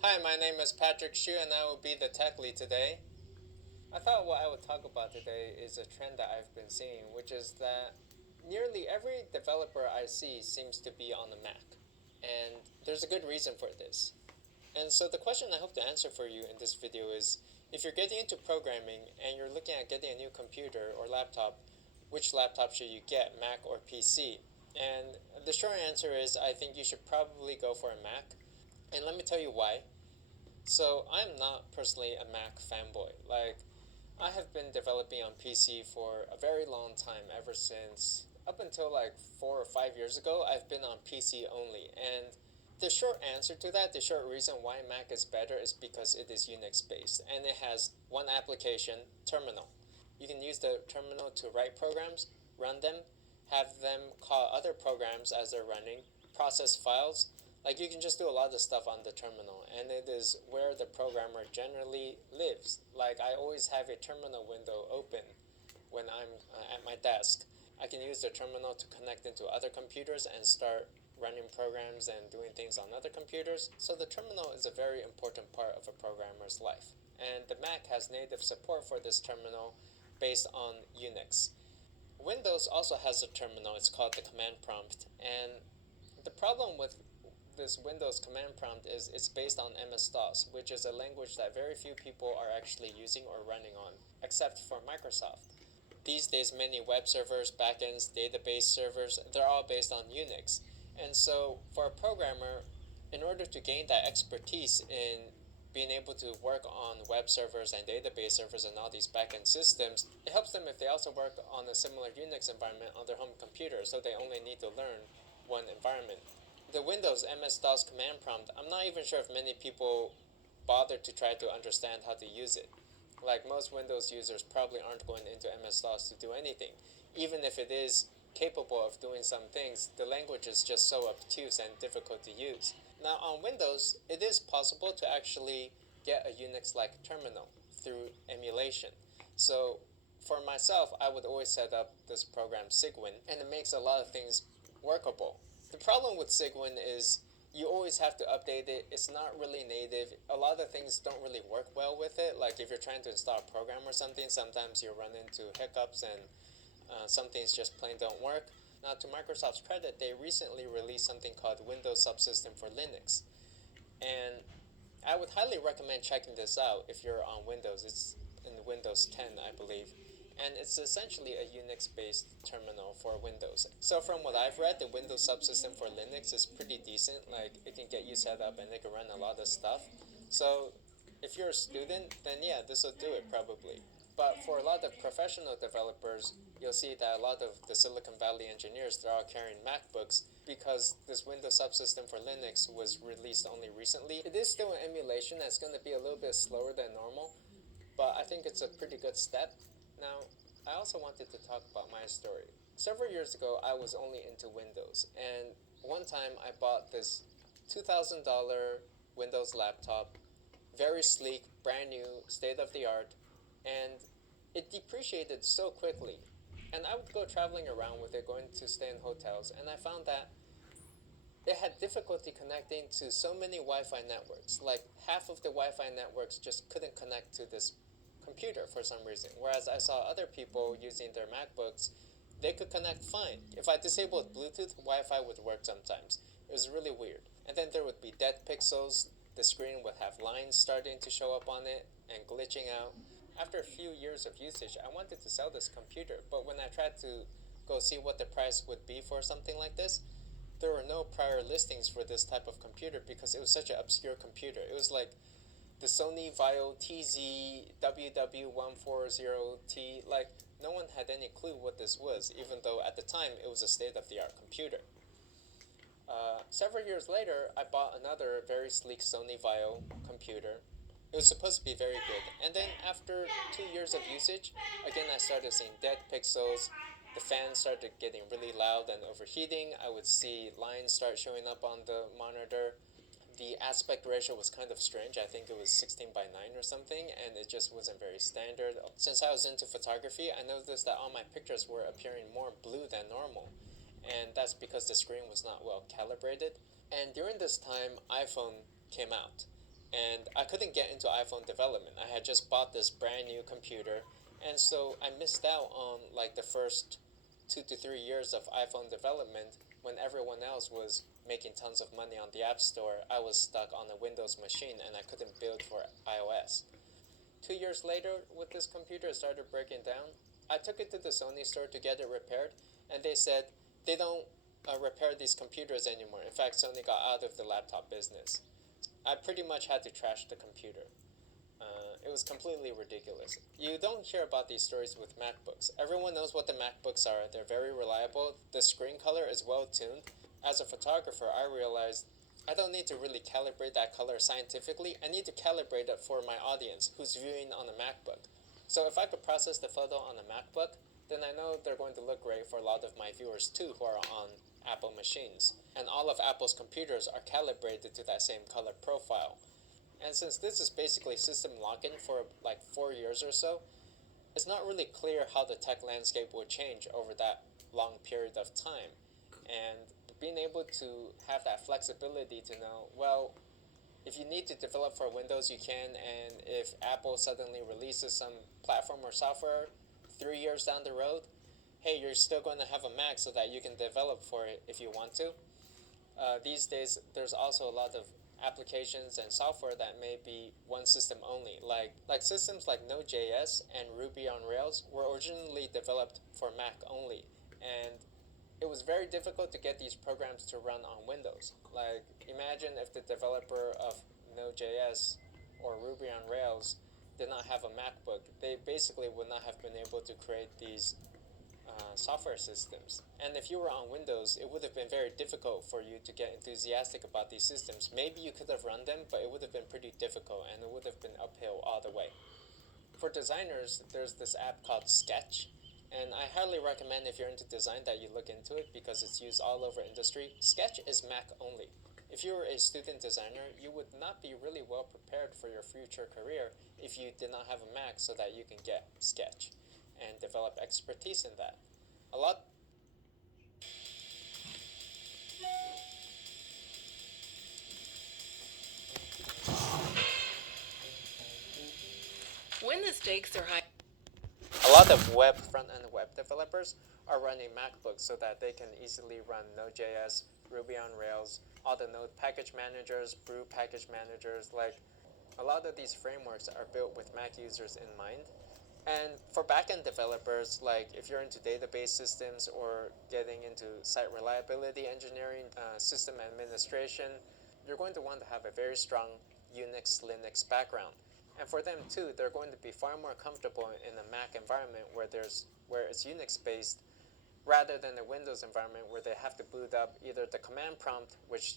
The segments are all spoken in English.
Hi, my name is Patrick Xu and I will be the tech lead today. I thought what I would talk about today is a trend that I've been seeing, which is that nearly every developer I see seems to be on a Mac. And there's a good reason for this. And so the question I hope to answer for you in this video is, if you're getting into programming and you're looking at getting a new computer or laptop, which laptop should you get, Mac or PC? And the short answer is I think you should probably go for a Mac. And let me tell you why. So I'm not personally a Mac fanboy. Like, I have been developing on PC for a very long time, ever since up until like 4 or 5 years ago, I've been on PC only. And the short answer to that, the short reason why Mac is better is because it is Unix based and it has one application, Terminal. You can use the terminal to write programs, run them, have them call other programs as they're running, process files. Like, you can just do a lot of stuff on the terminal, and it is where the programmer generally lives. Like, I always have a terminal window open when I'm at my desk. I can use the terminal to connect into other computers and start running programs and doing things on other computers. So the terminal is a very important part of a programmer's life. And the Mac has native support for this terminal based on Unix. Windows also has a terminal, it's called the command prompt. And the problem with this Windows command prompt is it's based on MS-DOS, which is a language that very few people are actually using or running on, except for Microsoft. These days, many web servers, backends, database servers, they're all based on Unix. And so, for a programmer, in order to gain that expertise in being able to work on web servers and database servers and all these backend systems, it helps them if they also work on a similar Unix environment on their home computer, so they only need to learn one environment. The Windows MS-DOS command prompt, I'm not even sure if many people bother to try to understand how to use it. Like, most Windows users probably aren't going into MS-DOS to do anything. Even if it is capable of doing some things, the language is just so obtuse and difficult to use. Now, on Windows, it is possible to actually get a Unix-like terminal through emulation. So, for myself, I would always set up this program Cygwin, and it makes a lot of things workable. The problem with Cygwin is you always have to update it. It's not really native. A lot of things don't really work well with it. Like, if you're trying to install a program or something, sometimes you run into hiccups and some things just plain don't work. Now, to Microsoft's credit, they recently released something called Windows Subsystem for Linux. And I would highly recommend checking this out if you're on Windows. It's in Windows 10, I believe. And it's essentially a Unix based terminal for Windows. So, from what I've read, the Windows subsystem for Linux is pretty decent. Like, it can get you set up and it can run a lot of stuff. So, if you're a student, then yeah, this will do it probably. But for a lot of professional developers, you'll see that a lot of the Silicon Valley engineers, they're all carrying MacBooks because this Windows subsystem for Linux was released only recently. It is still an emulation that's going to be a little bit slower than normal, but I think it's a pretty good step. Now, I also wanted to talk about my story. Several years ago, I was only into Windows, and one time I bought this $2,000 Windows laptop, very sleek, brand new, state of the art, and it depreciated so quickly. And I would go traveling around with it, going to stay in hotels, and I found that it had difficulty connecting to so many Wi-Fi networks. Like, half of the Wi-Fi networks just couldn't connect to this computer for some reason. Whereas I saw other people using their MacBooks, they could connect fine. If I disabled Bluetooth, Wi-Fi would work sometimes. It was really weird. And then there would be dead pixels. The screen would have lines starting to show up on it and glitching out. After a few years of usage, I wanted to sell this computer, but when I tried to go see what the price would be for something like this, there were no prior listings for this type of computer because it was such an obscure computer. It was like the Sony Vaio TZ WW140T. Like, no one had any clue what this was, even though at the time it was a state of the art computer. Several years later, I bought another very sleek Sony Vaio computer. It was supposed to be very good. And then after 2 years of usage, again I started seeing dead pixels. The fan started getting really loud and overheating. I would see lines start showing up on the monitor. The aspect ratio was kind of strange. I think it was 16 by 9 or something, and it just wasn't very standard. Since I was into photography, I noticed that all my pictures were appearing more blue than normal, and that's because the screen was not well calibrated. And during this time, iPhone came out. and I couldn't get into iPhone development. I had just bought this brand new computer, and so I missed out on like the first 2 to 3 years of iPhone development when everyone else was making tons of money on the App Store. I was stuck on a Windows machine and I couldn't build for iOS. 2 years later, with this computer, it started breaking down. I took it to the Sony store to get it repaired, and they said they don't repair these computers anymore. In fact, Sony got out of the laptop business. I pretty much had to trash the computer. It was completely ridiculous. You don't hear about these stories with MacBooks. Everyone knows what the MacBooks are. They're very reliable. The screen color is well tuned. As a photographer, I realized I don't need to really calibrate that color scientifically. I need to calibrate it for my audience who's viewing on a MacBook. So if I could process the photo on a MacBook, then I know they're going to look great for a lot of my viewers too who are on Apple machines. And all of Apple's computers are calibrated to that same color profile. And since this is basically system lock-in for like 4 years or so, it's not really clear how the tech landscape will change over that long period of time. And being able to have that flexibility to know, well, if you need to develop for Windows, you can, and if Apple suddenly releases some platform or software 3 years down the road, hey, you're still going to have a Mac so that you can develop for it if you want to. These days, there's also a lot of applications and software that may be one system only. Like systems like Node.js and Ruby on Rails were originally developed for Mac only, and it was very difficult to get these programs to run on Windows. Like, imagine if the developer of Node.js or Ruby on Rails did not have a MacBook. They basically would not have been able to create these software systems. And if you were on Windows, it would have been very difficult for you to get enthusiastic about these systems. Maybe you could have run them, but it would have been pretty difficult and it would have been uphill all the way. For designers, there's this app called Sketch, and I highly recommend if you're into design that you look into it because it's used all over industry. Sketch is Mac only. If you were a student designer, you would not be really well prepared for your future career if you did not have a Mac so that you can get Sketch and develop expertise in that. A lot. When the stakes are high. A lot of front-end web developers are running MacBooks so that they can easily run Node.js, Ruby on Rails, all the Node package managers, Brew package managers. Like, a lot of these frameworks are built with Mac users in mind. And for backend developers, like if you're into database systems or getting into site reliability engineering, system administration, you're going to want to have a very strong Unix, Linux background. And for them too, they're going to be far more comfortable in a Mac environment where it's Unix based rather than a Windows environment where they have to boot up either the command prompt, which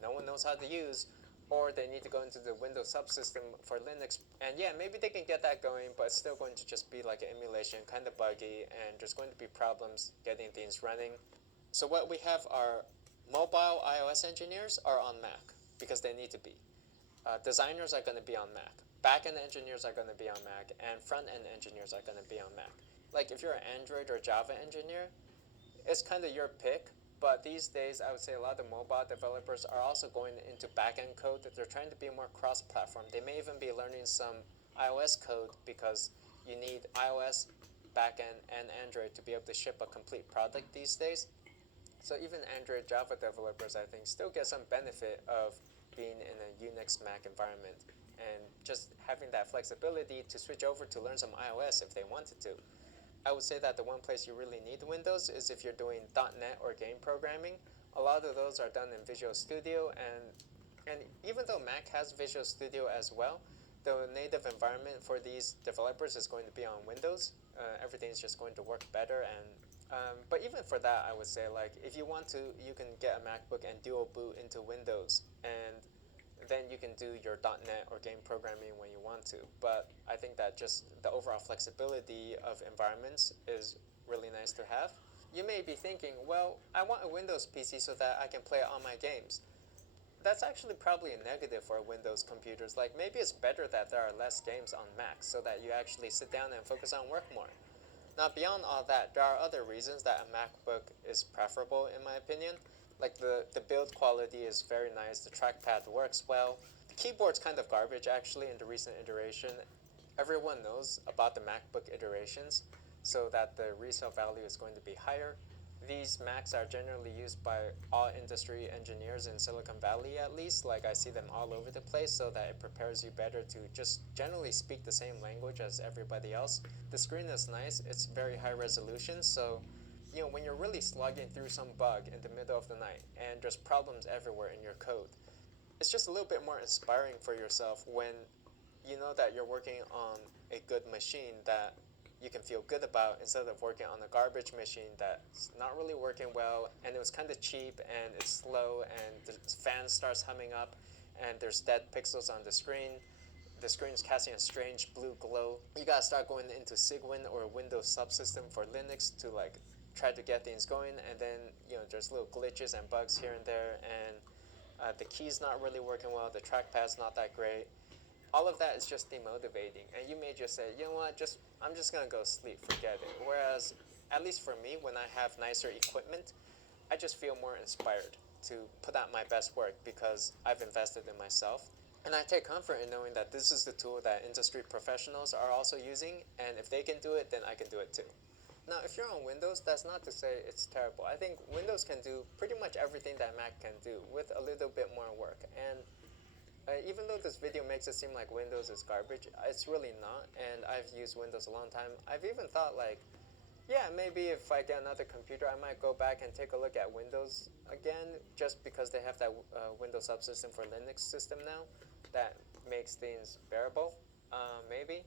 no one knows how to use, or they need to go into the Windows subsystem for Linux. And yeah, maybe they can get that going, but it's still going to just be like an emulation, kind of buggy, and there's going to be problems getting things running. So what we have are mobile iOS engineers are on Mac because they need to be. Designers are going to be on Mac. Backend engineers are going to be on Mac, and front-end engineers are going to be on Mac. Like if you're an Android or Java engineer, it's kind of your pick. But these days, I would say a lot of mobile developers are also going into backend code. That they're trying to be more cross-platform. They may even be learning some iOS code because you need iOS, backend, and Android to be able to ship a complete product these days. So even Android Java developers, I think, still get some benefit of being in a Unix Mac environment and just having that flexibility to switch over to learn some iOS if they wanted to. I would say that the one place you really need Windows is if you're doing .NET or game programming. A lot of those are done in Visual Studio, and even though Mac has Visual Studio as well, the native environment for these developers is going to be on Windows. Everything is just going to work better, and but even for that, I would say like if you want to, you can get a MacBook and dual boot into Windows, and then you can do your .NET or game programming when you want to. But I think that just the overall flexibility of environments is really nice to have. You may be thinking, well, I want a Windows PC so that I can play all my games. That's actually probably a negative for Windows computers. Like maybe it's better that there are less games on Mac so that you actually sit down and focus on work more. Now beyond all that, there are other reasons that a MacBook is preferable in my opinion. Like the build quality is very nice, the trackpad works well, Keyboard's kind of garbage actually in the recent iteration. Everyone knows about the MacBook iterations, so that the resale value is going to be higher. These Macs are generally used by all industry engineers in Silicon Valley at least, like I see them all over the place, so that it prepares you better to just generally speak the same language as everybody else. The screen is nice, it's very high resolution, so when you're really slogging through some bug in the middle of the night and there's problems everywhere in your code, it's just a little bit more inspiring for yourself when you know that you're working on a good machine that you can feel good about instead of working on a garbage machine that's not really working well and it was kind of cheap and it's slow and the fan starts humming up and there's dead pixels on the screen. The screen's casting a strange blue glow. You gotta start going into Cygwin or Windows subsystem for Linux to try to get things going, and then there's little glitches and bugs here and there, and the key's not really working well, the trackpad's not that great. All of that is just demotivating, and you may just say, you know what, I'm just gonna go sleep, forget it. Whereas, at least for me, when I have nicer equipment, I just feel more inspired to put out my best work because I've invested in myself. And I take comfort in knowing that this is the tool that industry professionals are also using, and if they can do it, then I can do it too. Now, if you're on Windows, that's not to say it's terrible. I think Windows can do pretty much everything that Mac can do with a little bit more work. And even though this video makes it seem like Windows is garbage, it's really not, and I've used Windows a long time. I've even thought yeah, maybe if I get another computer, I might go back and take a look at Windows again, just because they have that Windows subsystem for Linux system now that makes things bearable. Maybe.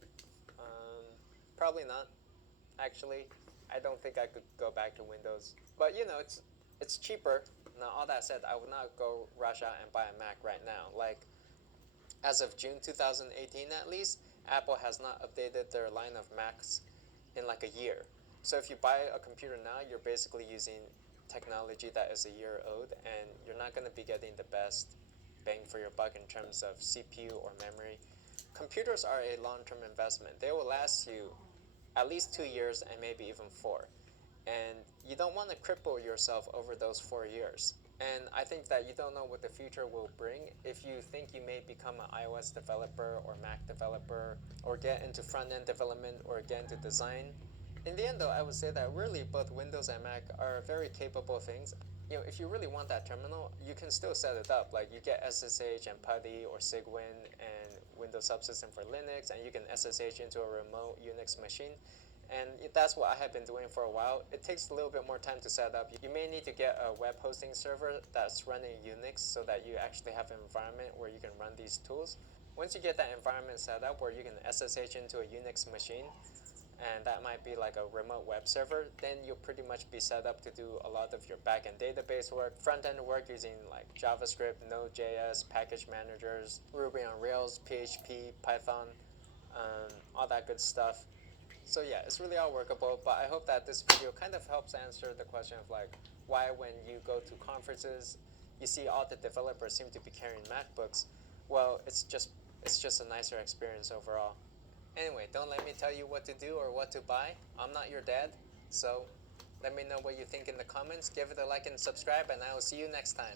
Probably not, actually. I don't think I could go back to Windows. But it's cheaper. Now, all that said, I would not go rush out and buy a Mac right now. As of June 2018 at least, Apple has not updated their line of Macs in a year. So if you buy a computer now, you're basically using technology that is a year old, and you're not going to be getting the best bang for your buck in terms of CPU or memory. Computers are a long-term investment. They will last you at least 2 years and maybe even 4. And you don't want to cripple yourself over those 4 years. And I think that you don't know what the future will bring if you think you may become an iOS developer or Mac developer or get into front-end development or get into design. In the end though, I would say that really both Windows and Mac are very capable things. If you really want that terminal, you can still set it up. You get SSH and PuTTY or Cygwin and Windows subsystem for Linux, and you can SSH into a remote Unix machine. And that's what I have been doing for a while. It takes a little bit more time to set up. You may need to get a web hosting server that's running Unix so that you actually have an environment where you can run these tools. Once you get that environment set up where you can SSH into a Unix machine, and that might be a remote web server, then you'll pretty much be set up to do a lot of your backend database work, front-end work using JavaScript, Node.js, package managers, Ruby on Rails, PHP, Python, all that good stuff. So yeah, it's really all workable, but I hope that this video kind of helps answer the question of why when you go to conferences, you see all the developers seem to be carrying MacBooks. Well, it's just a nicer experience overall. Anyway, don't let me tell you what to do or what to buy. I'm not your dad, so let me know what you think in the comments. Give it a like and subscribe, and I will see you next time.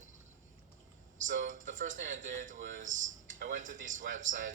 So the first thing I did was I went to these websites